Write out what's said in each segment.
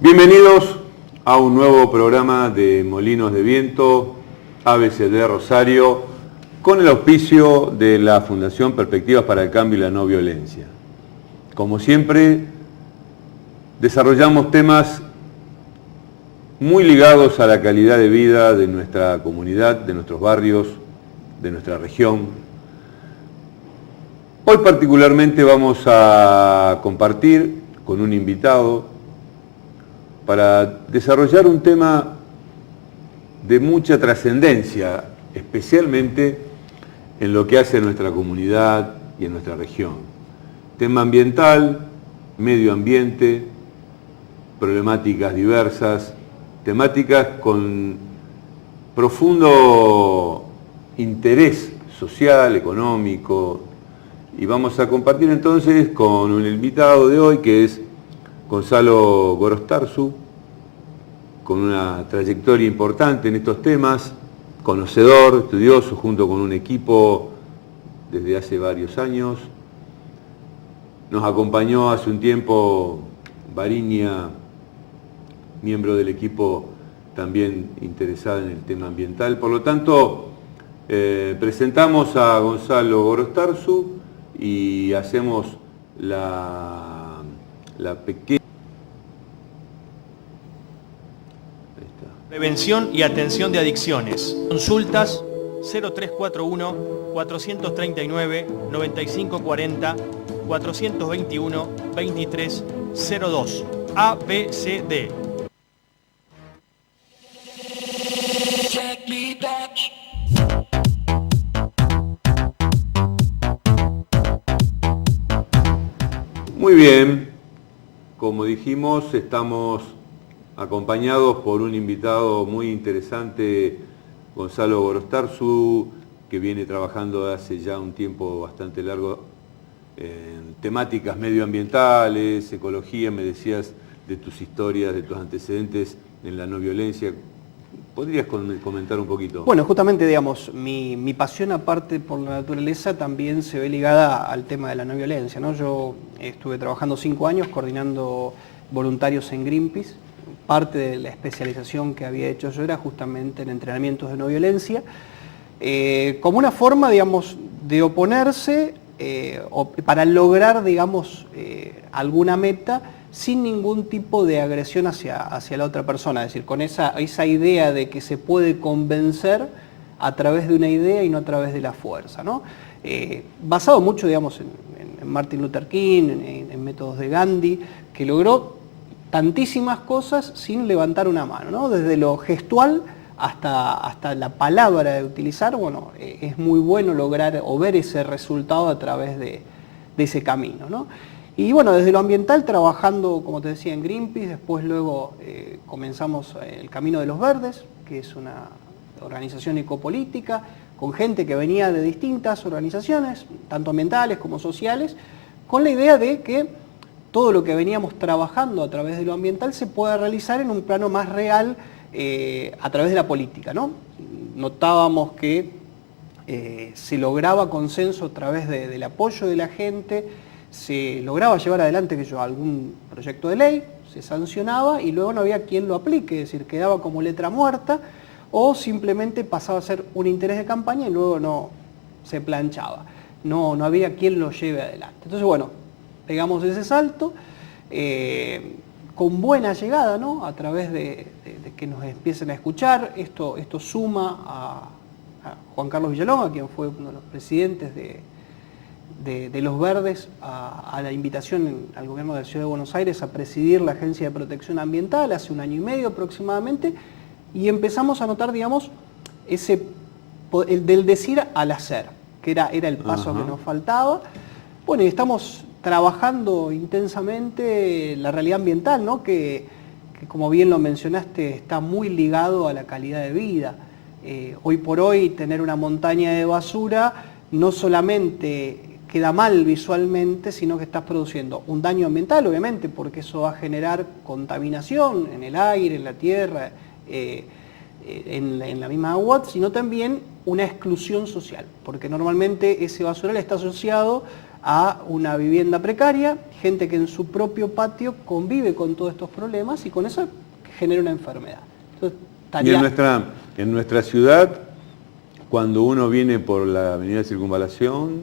Bienvenidos a un nuevo programa de Molinos de Viento, ABCD Rosario, con el auspicio de la Fundación Perspectivas para el Cambio y la No Violencia. Como siempre, desarrollamos temas muy ligados a la calidad de vida de nuestra comunidad, de nuestros barrios, de nuestra región. Hoy particularmente vamos a compartir con un invitado para desarrollar un tema de mucha trascendencia, especialmente en lo que hace a nuestra comunidad y a nuestra región. Tema ambiental, medio ambiente, problemáticas diversas, temáticas con profundo interés social, económico, y vamos a compartir entonces con un invitado de hoy que es Gonzalo Gorostarzu, con una trayectoria importante en estos temas, conocedor, estudioso, junto con un equipo desde hace varios años. Nos acompañó hace un tiempo Variña, miembro del equipo también interesado en el tema ambiental. Por lo tanto, presentamos a Gonzalo Gorostarzu y hacemos la pequeña... Prevención y atención de adicciones. Consultas 0341 439 9540 421 2302. ABCD. Muy bien, como dijimos, estamos acompañados por un invitado muy interesante, Gonzalo Gorostarzu, que viene trabajando hace ya un tiempo bastante largo en temáticas medioambientales, ecología. Me decías de tus historias, de tus antecedentes en la no violencia. ¿Podrías comentar un poquito? Bueno, justamente, digamos, mi pasión aparte por la naturaleza también se ve ligada al tema de la no violencia, ¿no? Yo estuve trabajando 5 años coordinando voluntarios en Greenpeace. Parte de la especialización que había hecho yo era justamente en entrenamientos de no violencia, como una forma, digamos, de oponerse o para lograr, digamos, alguna meta sin ningún tipo de agresión hacia la otra persona, es decir, con esa idea de que se puede convencer a través de una idea y no a través de la fuerza, ¿no? Basado mucho, digamos, en Martin Luther King, en métodos de Gandhi, que logró tantísimas cosas sin levantar una mano, ¿no? Desde lo gestual hasta la palabra de utilizar. Bueno, es muy bueno lograr o ver ese resultado a través de ese camino, ¿no? Y bueno, desde lo ambiental, trabajando, como te decía, en Greenpeace, después luego comenzamos el Camino de los Verdes, que es una organización ecopolítica, con gente que venía de distintas organizaciones, tanto ambientales como sociales, con la idea de que todo lo que veníamos trabajando a través de lo ambiental se pueda realizar en un plano más real a través de la política, ¿no? Notábamos que se lograba consenso a través del apoyo de la gente, se lograba llevar adelante algún proyecto de ley, se sancionaba y luego no había quien lo aplique, es decir, quedaba como letra muerta o simplemente pasaba a ser un interés de campaña y luego no se planchaba, no había quien lo lleve adelante. Entonces, bueno, pegamos ese salto con buena llegada, ¿no? A través de que nos empiecen a escuchar. Esto suma a Juan Carlos Villalonga, quien fue uno de los presidentes de Los Verdes, a la invitación al gobierno de la Ciudad de Buenos Aires a presidir la Agencia de Protección Ambiental hace 1 año y medio aproximadamente, y empezamos a notar, digamos, del decir al hacer, que era el paso que nos faltaba. Bueno, y estamos trabajando intensamente la realidad ambiental, ¿no? Que como bien lo mencionaste, está muy ligado a la calidad de vida. Hoy por hoy, tener una montaña de basura no solamente queda mal visualmente, sino que estás produciendo un daño ambiental, obviamente, porque eso va a generar contaminación en el aire, en la tierra, en la misma agua, sino también una exclusión social, porque normalmente ese basural está asociado a una vivienda precaria, gente que en su propio patio convive con todos estos problemas y con eso genera una enfermedad. Entonces, y en nuestra ciudad, cuando uno viene por la avenida Circunvalación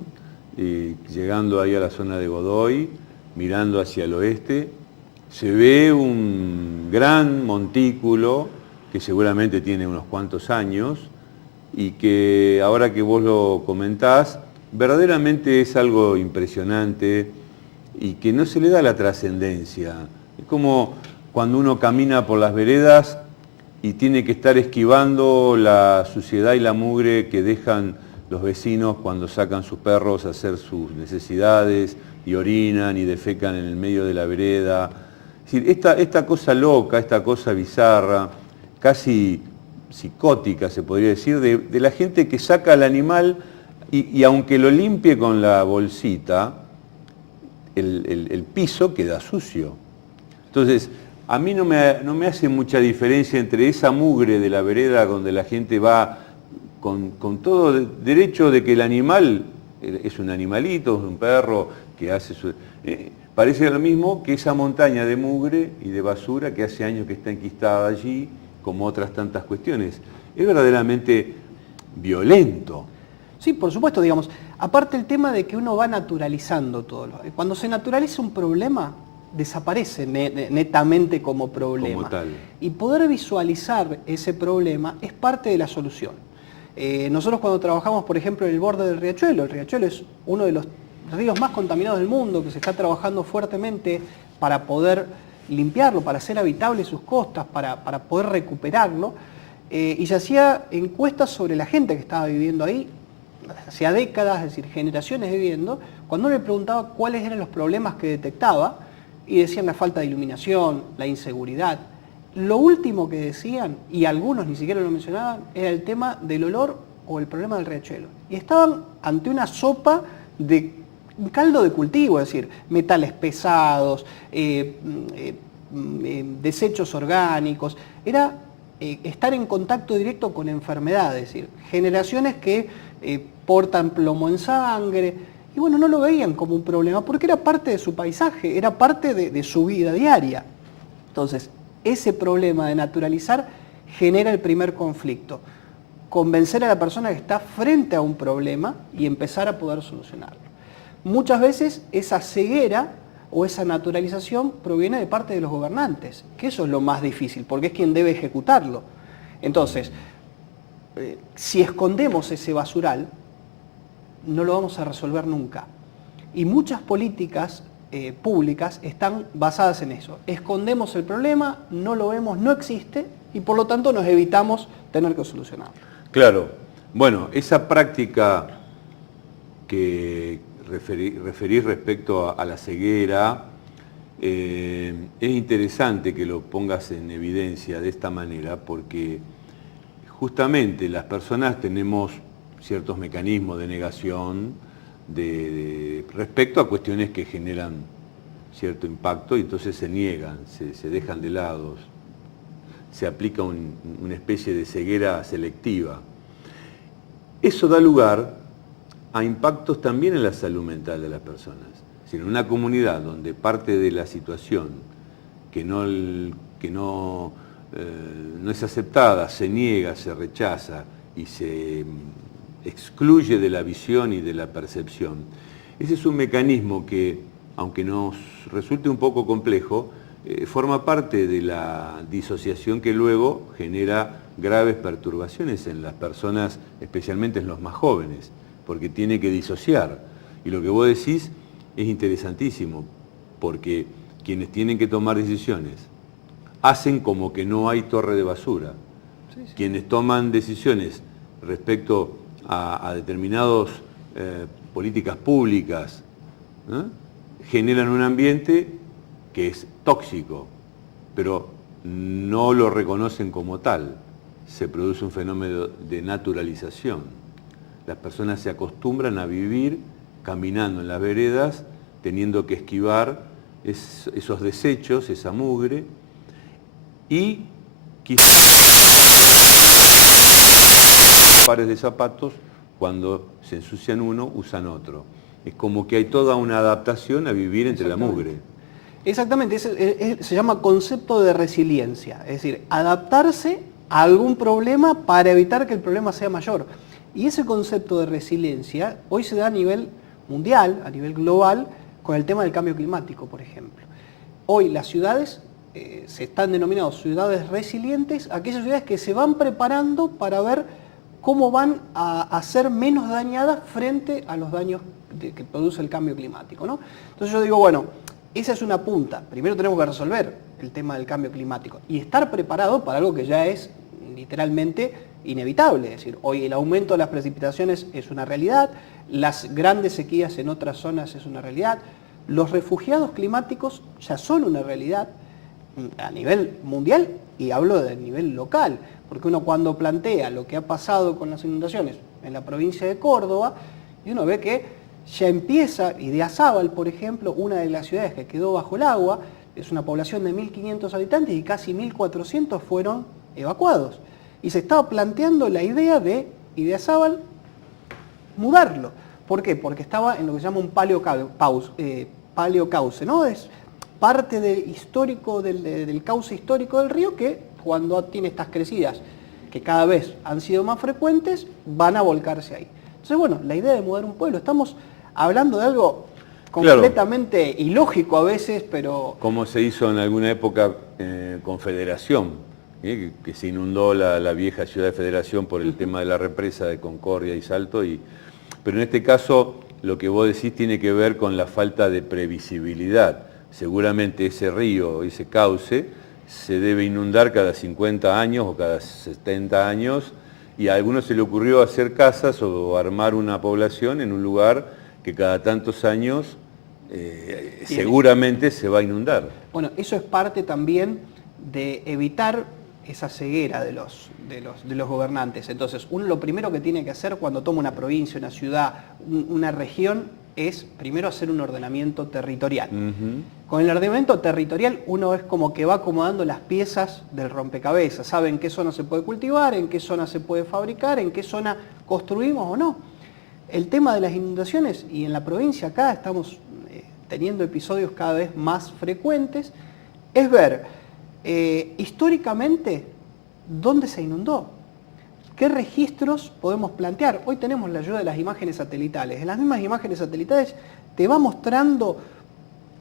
y llegando ahí a la zona de Godoy, mirando hacia el oeste, se ve un gran montículo que seguramente tiene unos cuantos años y que ahora que vos lo comentás, verdaderamente es algo impresionante y que no se le da la trascendencia. Es como cuando uno camina por las veredas y tiene que estar esquivando la suciedad y la mugre que dejan los vecinos cuando sacan sus perros a hacer sus necesidades y orinan y defecan en el medio de la vereda. Es decir, esta cosa loca, esta cosa bizarra, casi psicótica se podría decir, de la gente que saca al animal y aunque lo limpie con la bolsita, el piso queda sucio. Entonces, a mí no me hace mucha diferencia entre esa mugre de la vereda donde la gente va con todo derecho de que el animal es un animalito, es un perro que hace su... parece lo mismo que esa montaña de mugre y de basura que hace años que está enquistada allí, como otras tantas cuestiones. Es verdaderamente violento. Sí, por supuesto, digamos, aparte el tema de que uno va naturalizando todo. Cuando se naturaliza un problema, desaparece netamente como problema. Como tal. Y poder visualizar ese problema es parte de la solución. Nosotros cuando trabajamos, por ejemplo, en el borde del riachuelo, el riachuelo es uno de los ríos más contaminados del mundo, que se está trabajando fuertemente para poder limpiarlo, para hacer habitable sus costas, para poder recuperarlo, y se hacía encuestas sobre la gente que estaba viviendo ahí, hacía décadas, es decir, generaciones viviendo, cuando uno le preguntaba cuáles eran los problemas que detectaba, y decían la falta de iluminación, la inseguridad. Lo último que decían, y algunos ni siquiera lo mencionaban, era el tema del olor o el problema del riachuelo. Y estaban ante una sopa de un caldo de cultivo, es decir, metales pesados, desechos orgánicos. Era estar en contacto directo con enfermedades, es decir, generaciones que portan plomo en sangre, y bueno, no lo veían como un problema porque era parte de su paisaje, era parte de su vida diaria. Entonces, ese problema de naturalizar genera el primer conflicto. Convencer a la persona que está frente a un problema y empezar a poder solucionarlo. Muchas veces esa ceguera o esa naturalización proviene de parte de los gobernantes, que eso es lo más difícil, porque es quien debe ejecutarlo. Entonces, si escondemos ese basural, no lo vamos a resolver nunca. Y muchas políticas públicas están basadas en eso. Escondemos el problema, no lo vemos, no existe, y por lo tanto nos evitamos tener que solucionarlo. Claro. Bueno, esa práctica que referís respecto a la ceguera, es interesante que lo pongas en evidencia de esta manera, porque justamente las personas tenemos ciertos mecanismos de negación respecto a cuestiones que generan cierto impacto y entonces se niegan, se dejan de lado, se aplica una especie de ceguera selectiva. Eso da lugar a impactos también en la salud mental de las personas. Si en una comunidad donde parte de la situación que no es aceptada, se niega, se rechaza y se excluye de la visión y de la percepción, ese es un mecanismo que, aunque nos resulte un poco complejo, forma parte de la disociación que luego genera graves perturbaciones en las personas, especialmente en los más jóvenes, porque tiene que disociar. Y lo que vos decís es interesantísimo, porque quienes tienen que tomar decisiones hacen como que no hay torre de basura. Sí, sí. Quienes toman decisiones respecto a determinadas políticas públicas, ¿eh? Generan un ambiente que es tóxico, pero no lo reconocen como tal. Se produce un fenómeno de naturalización. Las personas se acostumbran a vivir caminando en las veredas, teniendo que esquivar esos desechos, esa mugre, y quizás pares de zapatos, cuando se ensucian uno, usan otro. Es como que hay toda una adaptación a vivir entre la mugre. Exactamente, se llama concepto de resiliencia, es decir, adaptarse a algún problema para evitar que el problema sea mayor. Y ese concepto de resiliencia hoy se da a nivel mundial, a nivel global, con el tema del cambio climático, por ejemplo. Hoy las ciudades se están denominadas ciudades resilientes, aquellas ciudades que se van preparando para ver cómo van a ser menos dañadas frente a los daños que produce el cambio climático, ¿no? Entonces yo digo, bueno, esa es una punta. Primero tenemos que resolver el tema del cambio climático y estar preparado para algo que ya es literalmente inevitable. Es decir, hoy el aumento de las precipitaciones es una realidad, las grandes sequías en otras zonas es una realidad, los refugiados climáticos ya son una realidad a nivel mundial y hablo de nivel local, porque uno cuando plantea lo que ha pasado con las inundaciones en la provincia de Córdoba, y uno ve que ya empieza, Idiazábal, por ejemplo, una de las ciudades que quedó bajo el agua, es una población de 1.500 habitantes y casi 1.400 fueron evacuados. Y se estaba planteando la idea de Idiazábal mudarlo. ¿Por qué? Porque estaba en lo que se llama un paleocauce, ¿no? Es parte del cauce histórico del río que cuando tiene estas crecidas, que cada vez han sido más frecuentes, van a volcarse ahí. Entonces, bueno, la idea de mudar un pueblo, estamos hablando de algo completamente ilógico a veces, pero... Como se hizo en alguna época con Federación, que se inundó la vieja ciudad de Federación por el tema de la represa de Concordia y Salto, pero en este caso lo que vos decís tiene que ver con la falta de previsibilidad. Seguramente ese río, ese cauce, se debe inundar cada 50 años o cada 70 años, y a algunos se le ocurrió hacer casas o armar una población en un lugar que cada tantos años seguramente se va a inundar. Bueno, eso es parte también de evitar esa ceguera de los gobernantes. Entonces, uno lo primero que tiene que hacer cuando toma una provincia, una ciudad, una región, es primero hacer un ordenamiento territorial. Con el ordenamiento territorial uno es como que va acomodando las piezas del rompecabezas, sabe en qué zona se puede cultivar, en qué zona se puede fabricar, en qué zona construimos o no. El tema de las inundaciones, y en la provincia acá estamos teniendo episodios cada vez más frecuentes, es ver históricamente dónde se inundó. ¿Qué registros podemos plantear? Hoy tenemos la ayuda de las imágenes satelitales. En las mismas imágenes satelitales te va mostrando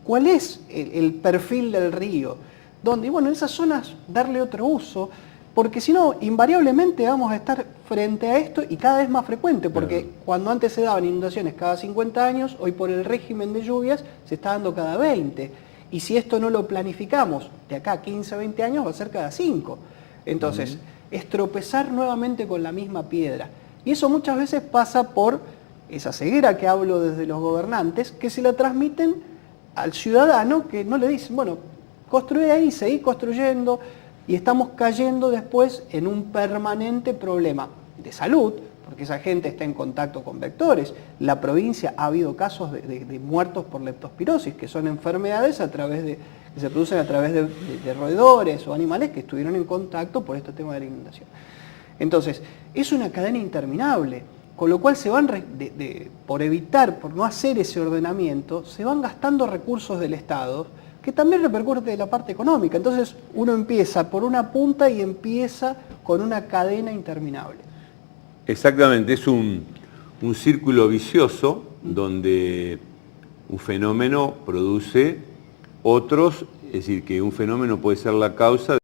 cuál es el perfil del río, donde, bueno, en esas zonas darle otro uso, porque si no, invariablemente vamos a estar frente a esto y cada vez más frecuente, porque cuando antes se daban inundaciones cada 50 años, hoy por el régimen de lluvias se está dando cada 20. Y si esto no lo planificamos, de acá a 15, 20 años va a ser cada 5. Entonces, es tropezar nuevamente con la misma piedra. Y eso muchas veces pasa por esa ceguera que hablo desde los gobernantes, que se la transmiten al ciudadano, que no le dicen, bueno, construye ahí, seguí construyendo, y estamos cayendo después en un permanente problema de salud, porque esa gente está en contacto con vectores. La provincia ha habido casos de muertos por leptospirosis, que son enfermedades que se producen a través de roedores o animales que estuvieron en contacto por este tema de la inundación. Entonces, es una cadena interminable, con lo cual se van, por no hacer ese ordenamiento, se van gastando recursos del Estado, que también repercute de la parte económica. Entonces, uno empieza por una punta y empieza con una cadena interminable. Exactamente, es un círculo vicioso donde un fenómeno produce otros, es decir, que un fenómeno puede ser la causa